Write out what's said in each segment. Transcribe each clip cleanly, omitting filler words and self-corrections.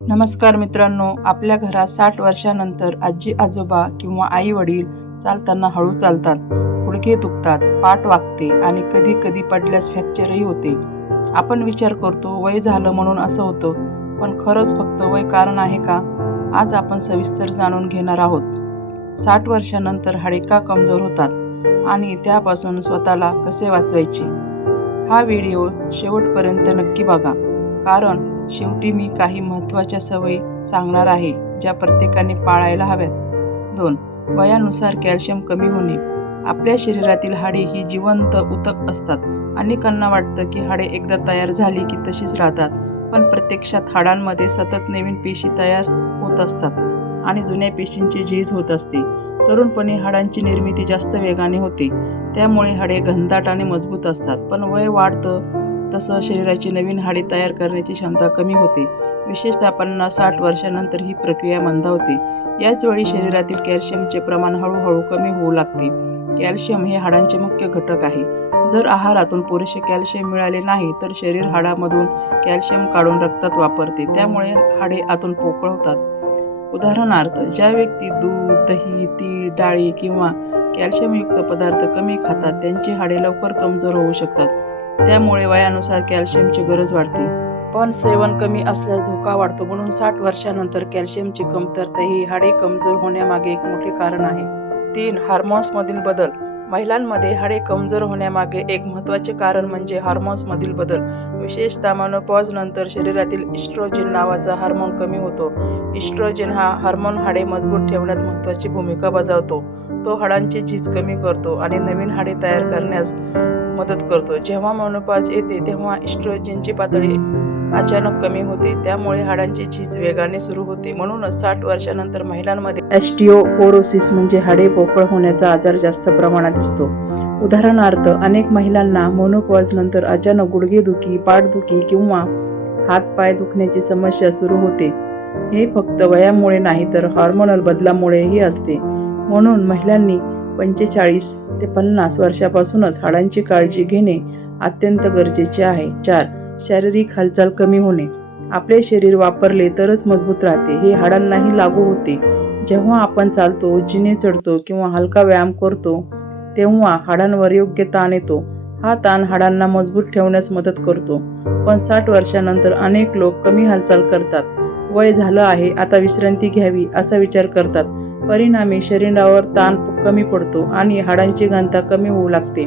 नमस्कार मित्रांनो, आपल्या घरात 60 वर्षानंतर आजी आजोबा किंवा आई वडील चालताना हळू चालतात, गुडघे दुखतात, पाठ वाकते आणि कधी कधी पडल्यास फ्रॅक्चरही होते. आपण विचार करतो वय झालं म्हणून असं होतं, पण खरंच फक्त वय कारण आहे का? आज आपण सविस्तर जाणून घेणार आहोत. 60 वर्षानंतर हाडे का कमजोर होतात आणि त्यापासून स्वतःला कसे वाचवायचे. हा व्हिडिओ शेवटपर्यंत नक्की बघा, कारण शेवटी मी काही महत्त्वाच्या सवयी सांगणार आहे ज्या प्रत्येकाने पाळायला हव्यात. 2. वयानुसार कॅल्शियम कमी होणे. आपल्या शरीरातील हाडे ही जिवंत ऊतक असतात. अनेकांना वाटतं की हाडे एकदा तयार झाली की तशीच राहतात, पण प्रत्यक्षात हाडांमध्ये सतत नवीन पेशी तयार होत असतात आणि जुन्या पेशींची झीज होत असते. तरुणपणी हाडांची निर्मिती जास्त वेगाने होते, त्यामुळे हाडे घनदाट आणि मजबूत असतात. पण वय वाढतं तसं शरीराची नवीन हाडे तयार करण्याची क्षमता कमी होते. विशेषतः 50-60 वर्षानंतर ही प्रक्रिया मंदावते. याच वेळी शरीरातील कॅल्शियमचे प्रमाण हळूहळू कमी होऊ लागते. कॅल्शियम हे हाडांचे मुख्य घटक आहे. जर आहारातून पुरेसे कॅल्शियम मिळाले नाही तर शरीर हाडामधून कॅल्शियम काढून रक्तात वापरते, त्यामुळे हाडे आतून पोकळ होतात. उदाहरणार्थ, ज्या व्यक्ती दूध, दही, तीळ, डाळी किंवा कॅल्शियमयुक्त पदार्थ कमी खातात त्यांची हाडे लवकर कमजोर होऊ शकतात. त्यामुळे वयानुसार कॅल्शियमची गरज वाढते. पण सेवन कमी असल्यास धोका वाढतो. म्हणून 60 वर्षानंतर कॅल्शियमची कमतरता ही हाडे कमजोर होण्यामागे एक मोठे कारण आहे. 3. हार्मोन्समधील बदल. महिलांमध्ये हाडे कमजोर होण्यामागे एक महत्त्वाचे कारण म्हणजे हार्मोन्समधील बदल. विशेषतः मेनोपॉज नंतर शरीरातील इस्ट्रोजेन नावाचा हार्मोन कमी होतो. इस्ट्रोजेन हा हार्मोन हाडे मजबूत ठेवण्यात महत्त्वाची भूमिका बजावतो. तो हाडांची झीज कमी करतो आणि नवीन हाडे तयार करण्यास मदत करतो. जेव्हा मेनोपॉज येते तेव्हा इस्ट्रोजेनची पातळी अचानक कमी होते, त्यामुळे हाडांची झीज वेगाने सुरू होते. म्हणूनच 60 वर्षानंतर महिलांमध्ये ऑस्टिओपोरोसिस म्हणजे हाडे पोकळ होण्याचा आजार जास्त प्रमाणात दिसतो. उदाहरणार्थ, अनेक महिलांना मेनोपॉज नंतर अचानक गुडघेदुखी, पाठदुखी किंवा हातपाय दुखण्याची समस्या सुरू होते. हे फक्त वयामुळे नाही तर हार्मोनल बदलामुळेही असते. म्हणून महिलांनी 45 ते 50 वर्षापासूनच हाडांची काळजी घेणे अत्यंत गरजेचे आहे. 4. शारीरिक हालचाल कमी होणे. आपले शरीर वापरले तरच मजबूत राहते, हे हाडांनाही लागू होते. जेव्हा आपण चालतो, जिने चढतो किंवा हलका व्यायाम करतो तेव्हा हाडांवर योग्य ताण येतो. हा ताण हाडांना मजबूत ठेवण्यास मदत करतो. पण 60 वर्षानंतर अनेक लोक कमी हालचाल करतात. वय झालं आहे, आता विश्रांती घ्यावी असा विचार करतात. परिणामी शरीरावर ताण कमी पडतो आणि हाडांची घनता कमी होऊ लागते.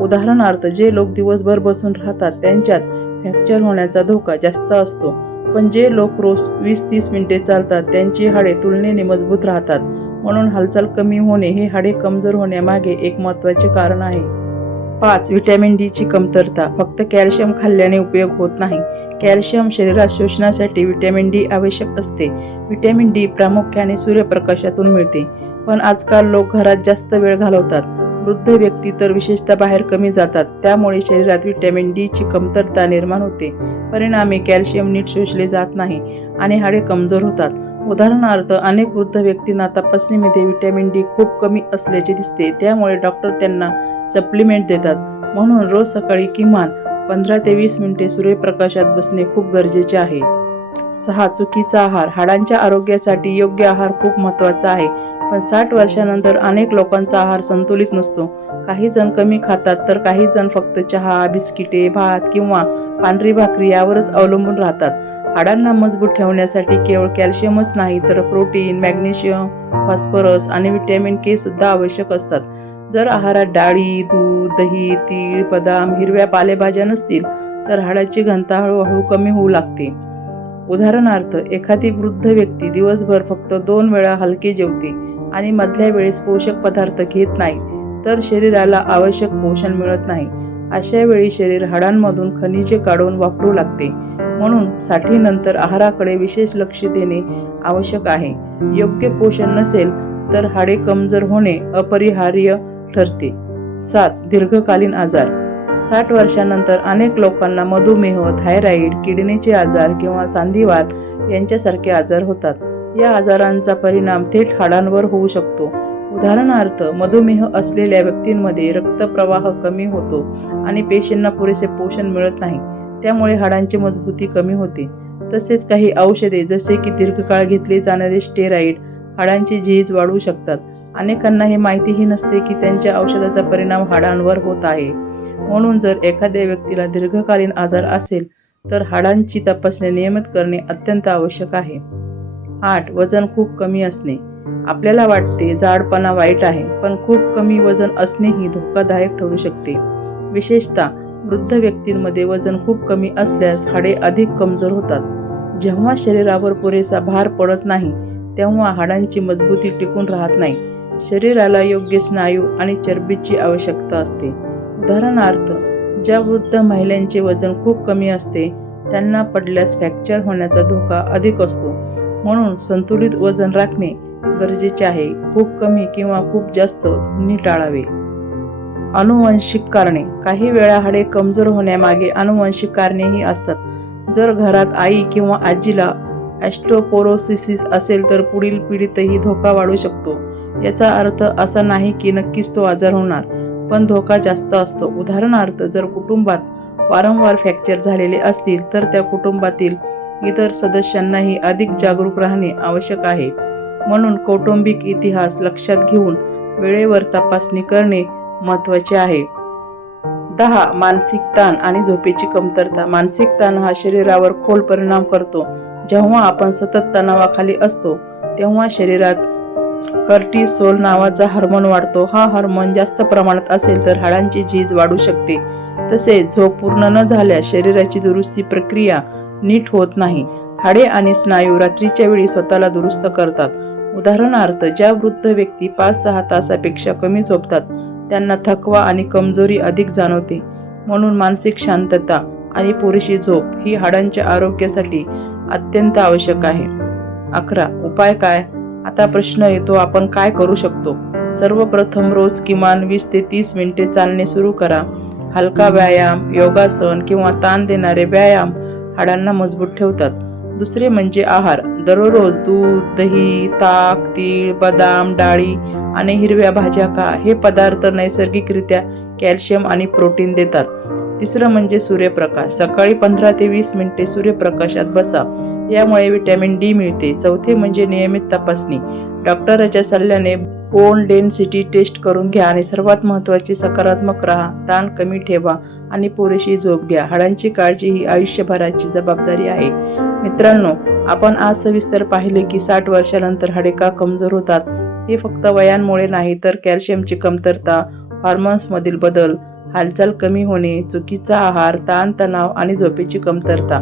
उदाहरणार्थ, जे लोक दिवसभर बसून राहतात त्यांच्यात फ्रॅक्चर होण्याचा धोका जास्त असतो. पण जे लोक रोज 20-30 मिनिटे चालतात त्यांची हाडे तुलनेने मजबूत राहतात. म्हणून हालचाल कमी होणे हे हाडे कमजोर होण्यामागे एक महत्त्वाचे कारण आहे. 5. व्हिटॅमिन डी ची कमतरता. फक्त कॅल्शियम खाल्ल्याने उपयोग होत नाही. कॅल्शियम शरीरात शोषण्यासाठी व्हिटॅमिन डी आवश्यक असते. व्हिटॅमिन डी प्रामुख्याने सूर्यप्रकाशातून मिळते. पण आजकाल लोक घरात जास्त वेळ घालवतात. वृद्ध व्यक्ती तर विशेषतः बाहेर कमी जातात. त्यामुळे शरीरात व्हिटॅमिन डी ची कमतरता निर्माण होते. परिणामी कॅल्शियम नीट शोषले जात नाही आणि हाडे कमजोर होतात. उदाहरणार्थ, अनेक वृद्ध व्यक्तींना तपासणीमध्ये व्हिटॅमिन डी खूप कमी असल्याचे दिसते, त्यामुळे डॉक्टर त्यांना सप्लिमेंट देतात. म्हणून रोज सकाळी किमान 15 ते 20 मिनिटे सूर्यप्रकाशात बसणे खूप गरजेचे आहे. 6. चुकीचा आहार. हाडांच्या आरोग्यासाठी योग्य आहार खूप महत्त्वाचा आहे. पण 60 वर्षानंतर अनेक लोकांचा आहार संतुलित नसतो. काही जण कमी खातात तर काही जण फक्त चहा, बिस्किटे, भात किंवा पांढरी भाकरी यावरच अवलंबून राहतात. हाडांना मजबूत ठेवण्यासाठी केवळ कॅल्शियमच नाही तर प्रोटीन, मॅग्नेशियम, फॉस्फरस आणि व्हिटॅमिन के सुद्धा आवश्यक असतात. जर आहारात डाळी, दूध, दही, तीळ, बदाम, हिरव्या पालेभाज्या नसतील तर हाडाची घनता हळूहळू कमी होऊ लागते. उदाहरणार्थ, एखादी वृद्ध व्यक्ती दिवसभर फक्त 2 वेळा हलके जेवते आणि मधल्या वेळेस पोषक पदार्थ घेत नाही तर शरीराला आवश्यक पोषण मिळत नाही. अशा वेळी शरीर हाडांमधून खनिजे काढून वापरू लागते. म्हणून 60 नंतर आहाराकडे विशेष लक्ष देणे आवश्यक आहे. योग्य पोषण नसेल तर हाडे कमजोर होणे अपरिहार्य ठरते. 7. दीर्घकालीन आजार. 60 वर्षानंतर अनेक लोकांना मधुमेह, थायरॉईड, किडनीचे आजार किंवा सांधिवात यांच्यासारखे आजार होतात. या आजारांचा परिणाम थेट हाडांवर होऊ शकतो. उदाहरणार्थ, मधुमेह असलेल्या व्यक्तींमध्ये रक्तप्रवाह कमी होतो आणि पेशींना पुरेसे पोषण मिळत नाही, त्यामुळे हाडांची मजबूती कमी होते. तसेच काही औषधे जसे की दीर्घकाळ घेतले जाणारे स्टेरॉइड हाडांची झीज वाढवू शकतात. अनेकांना हे माहितीही नसते की त्यांच्या औषधाचा परिणाम हाडांवर होत आहे. म्हणून जर एखाद्या व्यक्तीला दीर्घकालीन आजार असेल तर हाडांची तपासणी नियमित करणे अत्यंत आवश्यक आहे. 8. वजन खूप कमी असणे. आपल्याला वाटते जाडपणा वाईट आहे, पण खूप कमी वजन असणेही धोकादायक ठरू शकते. विशेषतः वृद्ध व्यक्तींमध्ये वजन खूप कमी असल्यास हाडे अधिक कमजोर होतात. जेव्हा शरीरावर पुरेसा भार पडत नाही तेव्हा हाडांची मजबूती टिकून राहत नाही. शरीराला योग्य स्नायू आणि चरबीची आवश्यकता असते. उदाहरणार्थ, ज्या वृद्ध महिलांचे वजन खूप कमी असते त्यांना पडल्यास फ्रॅक्चर होण्याचा धोका अधिक असतो. म्हणून संतुलित वजन राखणे गरजेचे आहे. खूप कमी किंवा खूप जास्त दोन्ही टाळावे. आनुवंशिक कारणे. काही वेळा हाडे कमजोर होण्यामागे आनुवंशिक कारणेही असतात. जर घरात आई किंवा आजीला ऑस्टिओपोरोसिस असेल तर पुढील पिढीतही धोका वाढू शकतो. याचा अर्थ असा नाही की नक्कीच तो आजार होणार, पण धोका जास्त असतो. उदाहरणार्थ, जर कुटुंबात वारंवार फ्रॅक्चर झालेले असतील तर त्या कुटुंबातील इतर सदस्यांनाही अधिक जागरूक राहणे आवश्यक आहे. म्हणून कौटुंबिक इतिहास लक्षात घेऊन वेळेवर तपासणी करणे महत्त्वाचे आहे. 10. मानसिक ताण आणि झोपेची कमतरता. मानसिक ताण हा शरीरावर खोल परिणाम करतो. जेव्हा आपण सतत तणावाखाली असतो तेव्हा शरीरात कॉर्टिसोल नावाचा हार्मोन वाढतो. हा हार्मोन जास्त प्रमाणात असेल तर हाडांची झीज वाढू शकते. तसेच झोप पूर्ण न झाल्यास शरीराची दुरुस्ती प्रक्रिया नीट होत नाही. हाडे आणि स्नायू रात्रीच्या वेळी स्वतःला दुरुस्त करतात. उदाहरणार्थ, ज्या वृद्ध व्यक्ती 5-6 तासापेक्षा कमी झोपतात त्यांना थकवा आणि कमजोरी अधिक जाणवते. म्हणून मानसिक शांतता आणि पुरेशी झोप ही हाडांच्या आरोग्यासाठी अत्यंत आवश्यक आहे. 11. उपाय काय? आता प्रश्न येतो, आपण काय करू शकतो? सर्वप्रथम रोज किमान 20 ते 30 मिनिटे चालणे सुरू करा. हलका व्यायाम, योगासन किंवा ताण देणारे व्यायाम हाडांना मजबूत ठेवतात. दुसरे म्हणजे आहार. दररोज दूध, दही, ताक, तीळ, बदाम, डाळी आणि हिरव्या भाज्या खा. हे पदार्थ नैसर्गिकरित्या कॅल्शियम आणि प्रोटीन देतात. तिसरं म्हणजे सूर्यप्रकाश. सकाळी 15 ते 20 मिनिटे सूर्यप्रकाशात बसा. यामुळे व्हिटॅमिन डी मिळते. चौथे म्हणजे नियमित तपासणी. डॉक्टरच्या सल्ल्याने बोन डेन्सिटी टेस्ट करून घ्या आणि सर्वात महत्त्वाचे, सकारात्मक राहा, ताण कमी ठेवा आणि पुरेशी झोप घ्या. हाडांची काळजी ही आयुष्यभराची जबाबदारी आहे. मित्रांनो, आपण आज सविस्तर पाहिले की 60 वर्षानंतर हाडे का कमजोर होतात. हे फक्त वयामुळे नाही तर कॅल्शियमची कमतरता, हॉर्मोन्समधील बदल, हालचाल कमी होणे, चुकीचा आहार, ताणतणाव आणि झोपेची कमतरता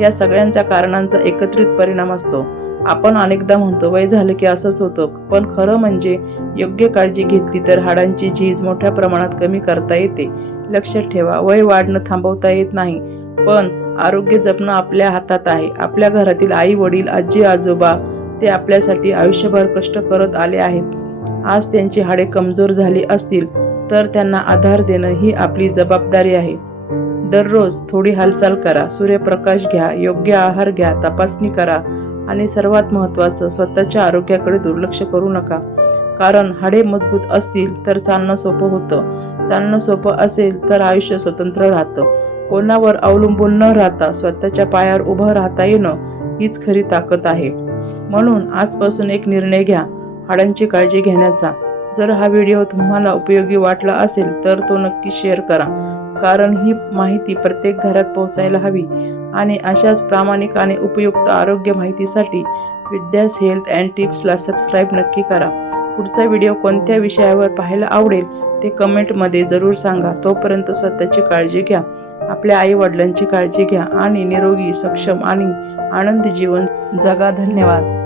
या सगळ्यांच्या कारणांचा एकत्रित परिणाम असतो. आपण अनेकदा म्हणतो वय झालं की असंच होतं, पण खरं म्हणजे योग्य काळजी घेतली तर हाडांची झीज मोठ्या प्रमाणात कमी करता येते. लक्षात ठेवा, वय वाढणं थांबवता येत नाही, पण आरोग्य जपणं आपल्या हातात आहे. आपल्या घरातील आई वडील, आजी आजोबा ते आपल्यासाठी आयुष्यभर कष्ट करत आले आहेत. आज त्यांची हाडे कमजोर झाली असतील तर त्यांना आधार देणं ही आपली जबाबदारी आहे. दररोज थोडी हालचाल करा, सूर्यप्रकाश घ्या, योग्य आहार घ्या, तपासणी करा आणि सर्वात महत्त्वाचं, स्वतःच्या आरोग्याकडे दुर्लक्ष करू नका. कारण हाडे मजबूत असतील तर चालणं सोपं होतं. चालणं सोपं असेल तर आयुष्य स्वतंत्र राहतं. कोणावर अवलंबून न राहता स्वतःच्या पायावर उभं राहता येणं हीच खरी ताकद आहे. म्हणून आजपासून एक निर्णय घ्या हाडांची काळजी घेण्याचा. जर हा व्हिडिओ तुम्हाला उपयोगी वाटला असेल तर तो नक्की शेअर करा, कारण ही माहिती प्रत्येक घरात पोहोचायला हवी. आणि अशाच प्रामाणिक आणि उपयुक्त आरोग्य माहितीसाठी विद्यास हेल्थ अँड टिप्सला सबस्क्राईब नक्की करा. पुढचा व्हिडिओ कोणत्या विषयावर पाहायला आवडेल ते कमेंटमध्ये जरूर सांगा. तोपर्यंत स्वतःची काळजी घ्या, आपल्या आई वडिलांची काळजी घ्या आणि निरोगी, सक्षम आणि आनंदी जीवन जगा. धन्यवाद.